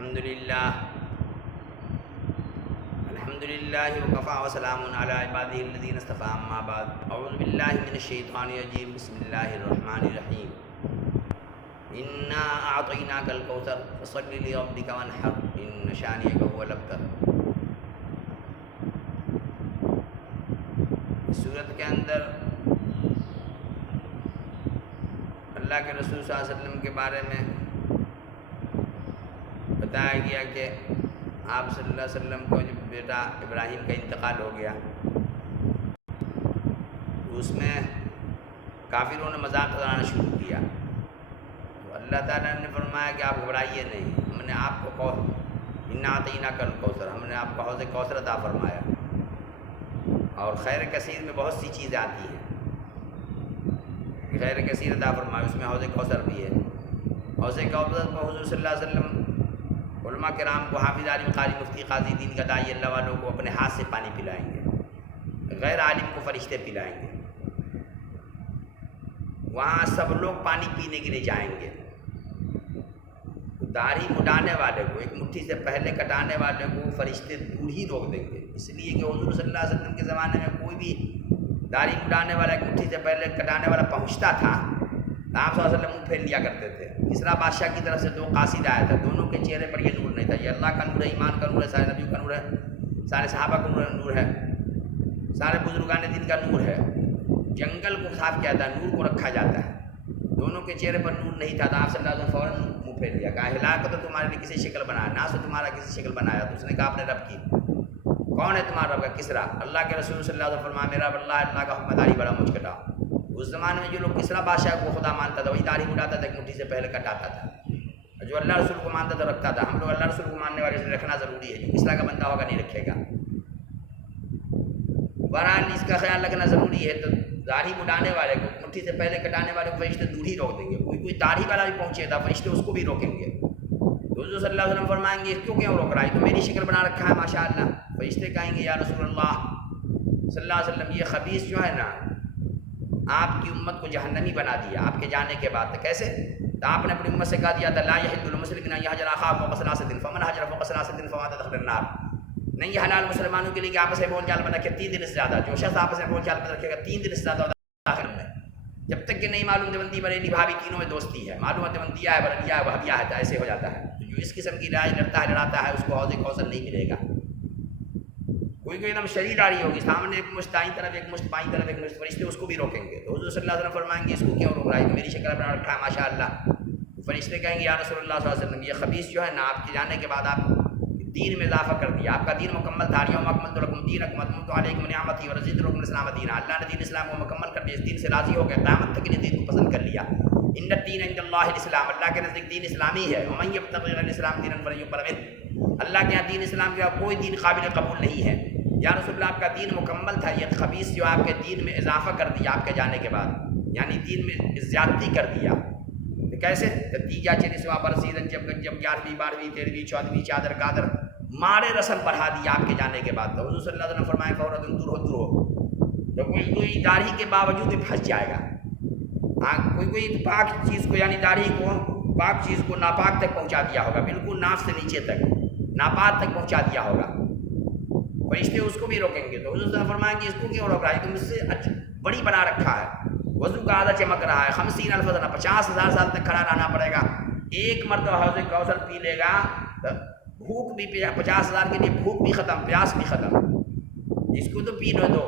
الحمدللہ وکفا وسلام علی عبادہ الذین اصطفی اما بعد اعوذ باللہ من الشیطان الرجیم بسم اللہ الرحمن الرحیم انا اعطیناک الکوثر فصل لربک وانحر ان شانئک هو الابتر۔ اس صورت کے اندر اللہ کے رسول صلی اللہ علیہ وسلم کے بارے میں بتایا گیا کہ آپ صلی اللہ علیہ وسلم کو جب بیٹا ابراہیم کا انتقال ہو گیا اس میں کافروں نے مذاق اڑانا شروع کیا، تو اللہ تعالیٰ نے فرمایا کہ آپ گھبرائیے نہیں، ہم نے آپ کو انا اعطیناک الکوثر، ہم نے آپ کو حوض کوثر عطا فرمایا۔ اور خیر کثیر میں بہت سی چیزیں آتی ہیں، خیر کثیر عطا فرمایا، اس میں حوض کوثر بھی ہے۔ حوض کوثر کو حضور صلی اللہ علیہ وسلم علماء کرام کو، حافظ عالم قاری مفتی قاضی دین کا داعی اللہ والوں کو اپنے ہاتھ سے پانی پلائیں گے، غیر عالم کو فرشتے پلائیں گے۔ وہاں سب لوگ پانی پینے کے لیے جائیں گے، داڑھی مڈانے والے کو، ایک مٹھی سے پہلے کٹانے والے کو فرشتے دور ہی روک دیں گے، اس لیے کہ حضور صلی اللہ علیہ وسلم کے زمانے میں کوئی بھی داڑھی مڈانے والا ایک مٹھی سے پہلے کٹانے والا پہنچتا تھا، آپ صلی اللہ علیہ وسلم منہ پھیر لیا کرتے تھے۔ کسریٰ بادشاہ کی طرف سے دو قاصد آیا تھا، دونوں کے چہرے پر یہ نور نہیں تھا، یہ اللہ کا نور ہے، ایمان کا نور ہے، سارے نبیوں کا نور ہے، سارے صحابہ کا نور ہے، سارے بزرگان دین کا نور ہے۔ جنگل کو صاف کیا جاتا ہے، نور کو رکھا جاتا ہے، دونوں کے چہرے پر نور نہیں تھا، تو آپ صلی اللہ علیہ وسلم فوراً منہ پھیر لیا، کہا ہلاک تو تمہارے لیے کسی شکل بنایا، نہ سے تمہارا کسی شکل بنایا، تو اس نے کہا اپنے رب کی، کون ہے تمہارا رب؟ کا کسریٰ۔ اللہ کے رسول صلی اللہ علیہ وسلم فرمایا میرا رب اللہ، اللہ کا حکم داڑھی بڑا مجھ کٹا۔ اس زمانے میں جو لوگ کسریٰ بادشاہ کو خدا مانتا تھا وہی داڑھی مڈاتا تھا، ایک مٹھی سے پہلے کٹاتا تھا، جو اللہ رسول کو مانتا تھا رکھتا تھا۔ ہم لوگ اللہ رسول کو ماننے والے سے رکھنا ضروری ہے، جو کسریٰ کا بندہ ہوگا نہیں رکھے گا۔ بہرحال اس کا خیال رکھنا ضروری ہے، تو داڑھی مڈانے والے کو، مٹھی سے پہلے کٹانے والے کو فرشتے دور ہی روک دیں گے، کوئی داڑھی والا بھی پہنچے گا فرشتے اس کو بھی روکیں گے۔ تو حضور صلی اللہ علیہ وسلم فرمائیں گے کیوں روک رہا ہے، تو میری شکل بنا رکھا ہے ماشاء اللہ۔ فرشتے کہیں گے یا رسول اللہ صلی اللہ علیہ وسلم، یہ خبیث جو ہے نا آپ کی امت کو جہنمی بنا دیا آپ کے جانے کے بعد۔ کیسے؟ تو آپ نے اپنی امت سے کہا دیا تھا لا یحل للمسلم ان یهجر اخاه فوق ثلاثه فمن هجر فوق ثلاثه فمات دخل النار۔ نہیں یہ حلال مسلمانوں کے لیے کہ آپس میں بول چال بنا کے 3 دن سے زیادہ، جو شخص آپس میں بول چال بنا رکھے گا 3 دن سے زیادہ داخل میں، جب تک کہ نہیں معلوم دیوبندی بریلی بھابی تینوں میں دوستی ہے، معلوم ہے دیوبندیہ ہے، بریلیہ ہے، وہابیہ ہے، تو ایسے ہو جاتا ہے۔ جو اس قسم کی رائے لڑاتا ہے اس کو حوض کوثر نہیں ملے گا۔ کوئی ایک دم شریر داڑھی ہوگی، سامنے ایک مشت دائیں طرف ایک مشت بائیں طرف ایک مشت، فرشتے اس کو بھی روکیں گے۔ تو حضور صلی اللہ علیہ وسلم فرمائیں گے اس کو کیوں روک رہا ہے، تو میری شکل بنا رکھا ہے ماشاء اللہ۔ فرشتے کہیں گے یا رسول اللہ صلی اللہ علیہ وسلم، یہ خبیث جو ہے نا آپ کے جانے کے بعد آپ دین میں اضافہ کر دیا، آپ کا دین مکمل تھا، الیوم اکملت لکم دینکم واتممت علیکم نعمتی ورضیت لکم الاسلام دینا۔ اللہ نے دین اسلام کو مکمل کر دیا، اس دین سے راضی ہو گئے، قیامت تک اس دین کو پسند کر لیا۔ ان الدین عند اللہ الاسلام، اللہ کے نزدیک دین اسلامی ہے۔ ومن یبتغی غیر الاسلام دینا فلن یقبل منہ، اللہ کے یہاں دین اسلام کے کوئی دین قابل قبول نہیں ہے۔ یا رسول اللہ آپ کا دین مکمل تھا، یہ خبیث جو آپ کے دین میں اضافہ کر دیا آپ کے جانے کے بعد، یعنی دین میں زیادتی کر دیا۔ کیسے؟ تیجا چریسواں برسی رجب گجب 11ویں 12ویں 13ویں 14ویں چادر قادر مارے رسم پڑھا دیا آپ کے جانے کے بعد۔ تو حضور صلی اللہ علیہ وسلم فرمائے فوراً دور ہو، تو کوئی داڑھی کے باوجود بھی پھنس جائے گا۔ ہاں کوئی پاک چیز کو، یعنی داڑھی کو، پاک چیز کو ناپاک تک پہنچا دیا ہوگا، بالکل ناف سے نیچے تک ناپاک تک پہنچا دیا ہوگا، فرشتے اس کو بھی روکیں گے۔ تو حضور صلی اللہ علیہ وسلم فرمائیں گے اس کو کیوں روک رہا ہے، تم اس سے بڑی بنا رکھا ہے، وضو کا آدھا چمک رہا ہے، 50,000 سنہ 50,000 سال تک کھڑا رہنا پڑے گا، ایک مرتبہ حوض کوثر پی لے گا تو بھوک بھی 50,000 کے لیے بھوک بھی ختم، پیاس بھی ختم، اس کو تو پینے دو،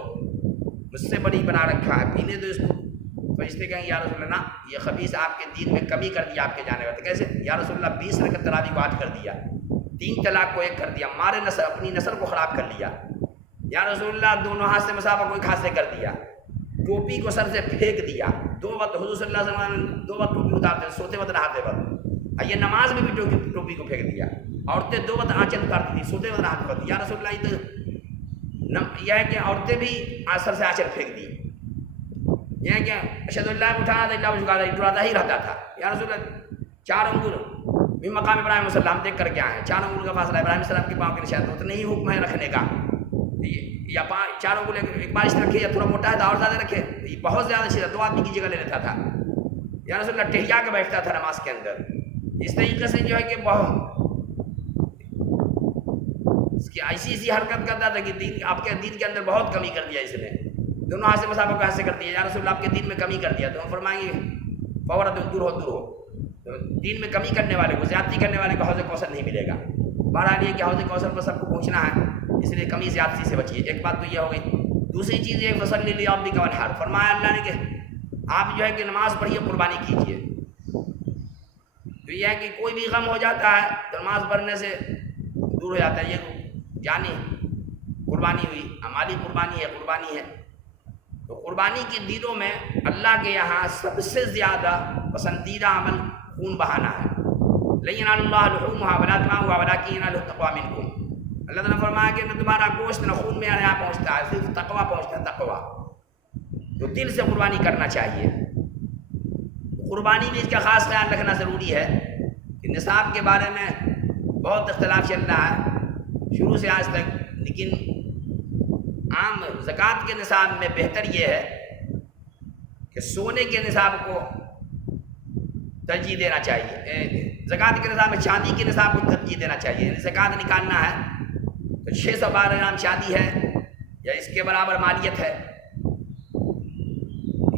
مجھ سے بڑی بنا رکھا ہے، پینے دو اس کو۔ فرشتے کہیں یا رسول اللہ یہ خبیث آپ کے دین میں کمی کر دیا آپ کے جانے والے۔ کیسے؟ یا رسول اللہ 20 رکعت تراویح کو 8 کر دیا، 3 طلاق کو 1 کر دیا، مارے نسل اپنی نسل کو خراب کر لیا۔ یا رسول اللہ دونوں ہاتھ سے مسافہ کو ایک ہاتھ سے کر دیا، ٹوپی کو سر سے پھینک دیا، 2 وقت حضور صلی اللہ علیہ وسلم 2 وقت ٹوپی اتارتے، سوتے وقت نہاتے وقت، یہ نماز میں بھی ٹوپی کو پھینک دیا۔ عورتیں 2 وقت آنچل اتارتی تھی، سوتے وقت نہاتے وقت۔ یا رسول اللہ یہ ہے کہ عورتیں بھی سر سے آنچل پھینک دی، یہ ہے کہ اشہد اللہ اٹھانا تھا اللہ جھکا ڈراتا ہی رہتا تھا۔ یا رسول اللہ 4 انگور بھی مقام ابراہیم علیہ السلام دیکھ کر کے آئے ہیں، 4 انگور کا فاصلہ ابراہیم علیہ السلام کے پاؤں کے نشان، اتنے ہی حکم ہے رکھنے کا، یا 4 انگور ایک بارش رکھے، یا تھوڑا موٹا ہے تو اور زیادہ رکھے، یہ بہت زیادہ چیز ہے، 2 آدمی کی جگہ لے لیتا تھا۔ یا رسول اللہ ٹہیا کے بیٹھتا تھا نماز کے اندر، اس طریقے سے جو ہے کہ اس کی ایسی حرکت کرتا تھا کہ آپ کے دین کے اندر بہت کمی کر دیا اس نے، دونوں ہاتھ سے مسافہ کو ایسے کر دیا، یا رسول اللہ آپ کے دین میں کمی کر دیا، تو ہم فرمائیں گے فوراً دور ہو۔ تو دین میں کمی کرنے والے کو، زیادتی کرنے والے کو حوض کوثر نہیں ملے گا۔ بہرحال یہ کہ حوض کوثر پر سب کو پہنچنا ہے، اس لیے کمی زیادتی سے بچیے۔ ایک بات تو یہ ہو گئی۔ دوسری چیز یہ فصلی لربک وانحر، فرمایا اللہ نے کہ آپ جو ہے کہ نماز پڑھیے، قربانی کیجیے۔ تو یہ ہے کہ کوئی بھی غم ہو جاتا ہے تو نماز پڑھنے سے دور ہو جاتا ہے۔ یہ جانی قربانی ہوئی، ہماری قربانی ہے۔ تو قربانی کے دنوں میں اللہ کے یہاں سب سے زیادہ پسندیدہ عمل خون بہانا ہے۔ لن ینال اللہ لحومها ولا دماؤها ولکن ینالہ التقوی منکم۔ اللہ تعالیٰ نے فرمایا کہ نہ تمہارا گوشت نہ خون میں یہاں پہنچتا ہے، صرف تقوی پہنچتا ہے، تقوی۔ تو دل سے قربانی کرنا چاہیے۔ قربانی میں اس کا خاص خیال رکھنا ضروری ہے کہ نصاب کے بارے میں بہت اختلاف چل رہا ہے شروع سے آج تک، لیکن عام زکوٰۃ کے نصاب میں بہتر یہ ہے کہ سونے کے نصاب کو ترجیح دینا چاہیے۔ زکوٰۃ کے نصاب میں چاندی کے نصاب کو ترجیح دینا چاہیے۔ یعنی زکوٰۃ نکالنا ہے تو 612 گرام چاندی ہے یا اس کے برابر مالیت ہے۔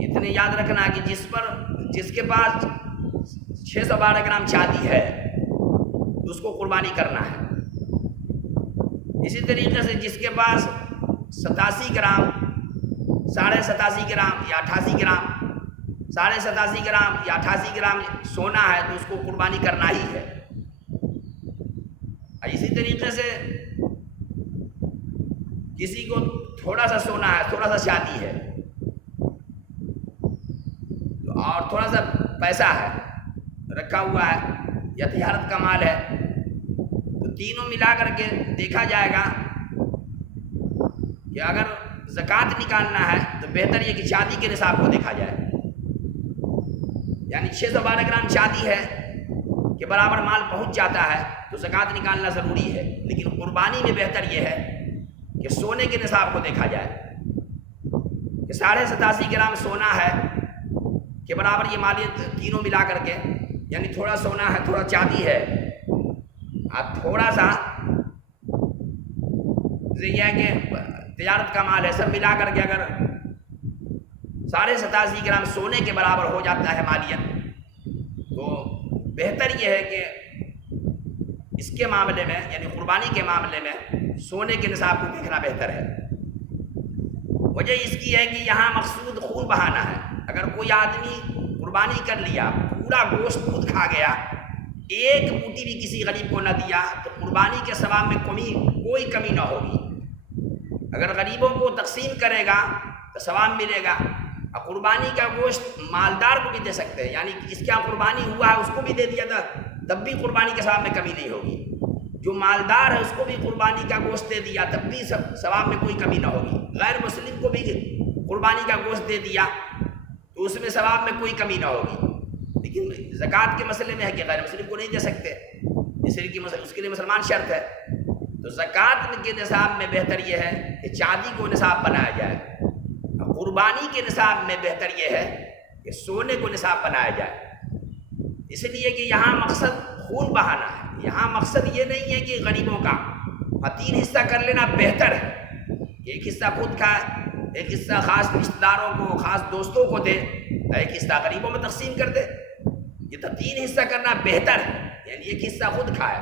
اتنے یاد رکھنا کہ جس کے پاس 612 گرام چاندی ہے تو اس کو قربانی کرنا ہے۔ اسی طریقے سے جس کے پاس 87 گرام، 87.5 گرام یا 88 گرام، 87.5 گرام یا 88 گرام سونا ہے تو اس کو قربانی کرنا ہی ہے۔ اسی طریقے سے کسی کو تھوڑا سا سونا ہے، تھوڑا سا شادی ہے اور تھوڑا سا پیسہ ہے رکھا ہوا ہے یا تجارت کا مال ہے، تو تینوں ملا کر کے دیکھا جائے گا کہ اگر زکوٰۃ نکالنا ہے تو بہتر یہ کہ چاندی کے نصاب کو دیکھا جائے، یعنی 612 گرام چاندی ہے کہ برابر مال پہنچ جاتا ہے تو زکوٰۃ نکالنا ضروری ہے۔ لیکن قربانی میں بہتر یہ ہے کہ سونے کے نصاب کو دیکھا جائے کہ 87.5 گرام سونا ہے کہ برابر یہ مالیت تینوں ملا کر کے، یعنی تھوڑا سونا ہے، تھوڑا چاندی ہے اور تھوڑا سا یہ ہے کہ تجارت کا مال ہے، سب ملا کر کے اگر 87.5 گرام سونے کے برابر ہو جاتا ہے مالیت، تو بہتر یہ ہے کہ اس کے معاملے میں، یعنی قربانی کے معاملے میں سونے کے نصاب کو دیکھنا بہتر ہے۔ وجہ اس کی ہے کہ یہاں مقصود خون بہانا ہے۔ اگر کوئی آدمی قربانی کر لیا، پورا گوشت خود کھا گیا، ایک بوٹی بھی کسی غریب کو نہ دیا، تو قربانی کے ثواب میں کوئی کمی نہ ہوگی۔ اگر غریبوں کو تقسیم کرے گا تو ثواب ملے گا، اور قربانی کا گوشت مالدار کو بھی دے سکتے ہیں، یعنی جس کے یہاں قربانی ہوا ہے اس کو بھی دے دیا تھا تب بھی قربانی کے ثواب میں کمی نہیں ہوگی۔ جو مالدار ہے اس کو بھی قربانی کا گوشت دے دیا تب بھی ثواب میں کوئی کمی نہ ہوگی۔ غیر مسلم کو بھی قربانی کا گوشت دے دیا تو اس میں ثواب میں کوئی کمی نہ ہوگی۔ لیکن زکوٰۃ کے مسئلے میں ہے کہ غیر مسلم کو نہیں دے سکتے، اس لیے کہ اس کے لیے مسلمان شرط ہے۔ تو زکوٰۃ کے نصاب میں بہتر یہ ہے کہ چاندی کو نصاب بنایا جائے، قربانی کے نصاب میں بہتر یہ ہے کہ سونے کو نصاب بنایا جائے۔ اس لیے کہ یہاں مقصد خون بہانا ہے، یہاں مقصد یہ نہیں ہے کہ غریبوں کا 3 حصہ کر لینا بہتر ہے، ایک حصہ خود کھائے، ایک حصہ خاص رشتہ داروں کو، خاص دوستوں کو دے، ایک حصہ غریبوں میں تقسیم کر دے۔ یہ تو 3 حصہ کرنا بہتر ہے، یعنی ایک حصہ خود کھائے،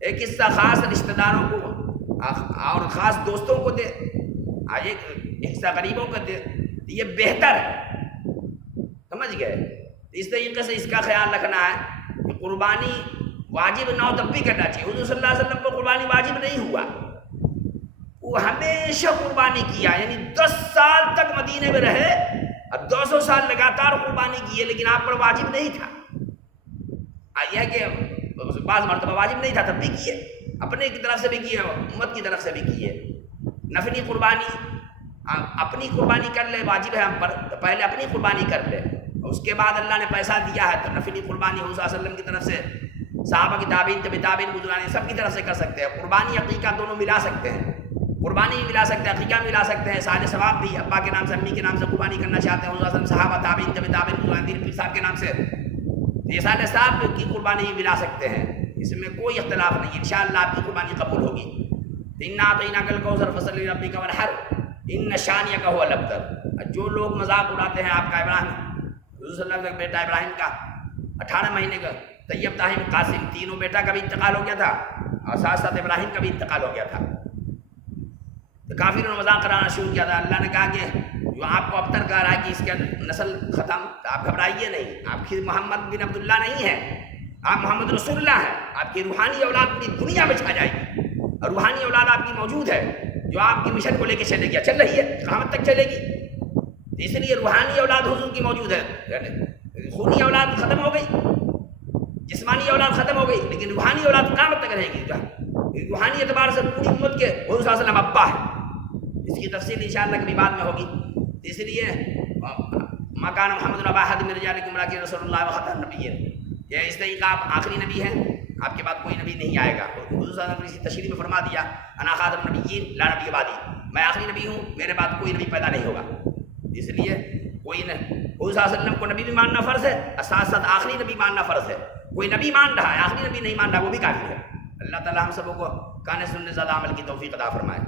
ایک حصہ خاص رشتہ داروں کو اور خاص دوستوں کو دے، ایک حصہ غریبوں کو دے، یہ بہتر ہے۔ سمجھ گئے؟ اس طریقے سے اس کا خیال رکھنا ہے کہ قربانی واجب نہ ہو تب بھی کرنا چاہیے۔ حضور صلی اللہ علیہ وسلم کو قربانی واجب نہیں ہوا، وہ ہمیشہ قربانی کیا، یعنی 10 سال تک مدینے میں رہے اور 200 سال لگاتار قربانی کی ہے، لیکن آپ پر واجب نہیں تھا۔ یہ ہے کہ بعض مرتبہ واجب نہیں تھا تب بھی کیے، اپنے کی طرف سے بھی کیے، امت کی طرف سے بھی کیے۔ نفلی قربانی، اپنی قربانی کر لے، واجب ہے ہم پر تو پہلے اپنی قربانی کر لے، اس کے بعد اللہ نے پیسہ دیا ہے تو نفلی قربانی حضور صلی اللہ علیہ وسلم کی طرف سے، صحابہ کی تابعین، تابعین بزرگان سب کی طرف سے کر سکتے ہیں۔ قربانی عقیقہ دونوں ملا سکتے ہیں، قربانی بھی ملا سکتے ہیں، عقیقہ بھی ملا سکتے ہیں، سارے ثواب بھی، ابا کے نام سے، امی کے نام سے قربانی کرنا چاہتے ہیں، حضور صلی اللہ علیہ وسلم، صحابہ، تابعین، تابعین بزرگان دین پیر صاحب کے نام سے، یہ سارے صاحب کی قربانی بھی ملا سکتے ہیں، اس میں کوئی اختلاف نہیں، انشاءاللہ آپ کی قربانی قبول ہوگی۔ اِنَّا أَعْطَيْنَاكَ الْكَوْثَرَ فَصَلِّ لِرَبِّكَ وَانْحَرْ إِنَّ شَانِئَكَ هُوَ الْأَبْتَرُ۔ جو لوگ مذاق اڑاتے ہیں آپ کا ابراہیم، حضور صلی اللہ علیہ وسلم کا بیٹا ابراہیم کا 18 مہینے کا طیب، طاہر، قاسم، تینوں بیٹا کا بھی انتقال ہو گیا تھا اور ساتھ ساتھ ابراہیم کا بھی انتقال ہو گیا تھا، تو کافروں نے مذاق کرانا شروع کیا تھا۔ اللہ نے کہا کہ جو آپ کو ابتر کہہ رہا ہے کہ اس کا نسل ختم، تو آپ گھبرائیے نہیں، آپ کی محمد بن عبداللہ نہیں ہے، آپ محمد رسول اللہ ہیں، آپ کی روحانی اولاد پوری دنیا میں چھا جائے گی، اور روحانی اولاد آپ کی موجود ہے جو آپ کی مشن کو لے کے چلے گیا، چل رہی ہے، قیامت تک چلے گی۔ اس لیے روحانی اولاد حضور کی موجود ہے، خونی اولاد ختم ہو گئی، جسمانی اولاد ختم ہو گئی، لیکن روحانی اولاد قیامت تک رہے گی۔ روحانی اعتبار سے پوری امت کے حضور صلی اللہ علیہ وسلم ابا ہے، اس کی تفصیل انشاءاللہ کبھی بعد میں ہوگی۔ اس لیے مکان محمد ابا احد من رجالکم ولکن رسول اللہ وخاتم النبیین، یہ اس طریقہ آپ آخری نبی ہیں، آپ کے بعد کوئی نبی نہیں آئے گا۔ حضور صلی اللہ علیہ وسلم نے اسی تشریح میں فرما دیا، انا خاتم النبیین لا نبی بعدی، میں آخری نبی ہوں، میرے بعد کوئی نبی پیدا نہیں ہوگا۔ اس لیے کوئی نہ حضور صلی اللہ علیہ وسلم کو نبی بھی ماننا فرض ہے، اور ساتھ ساتھ آخری نبی ماننا فرض ہے۔ کوئی نبی مان رہا ہے، آخری نبی نہیں مان رہا، وہ بھی کافر ہے۔ اللہ تعالی ہم سب کو کان سننے زیادہ عمل کی توفیق عطا فرمائے۔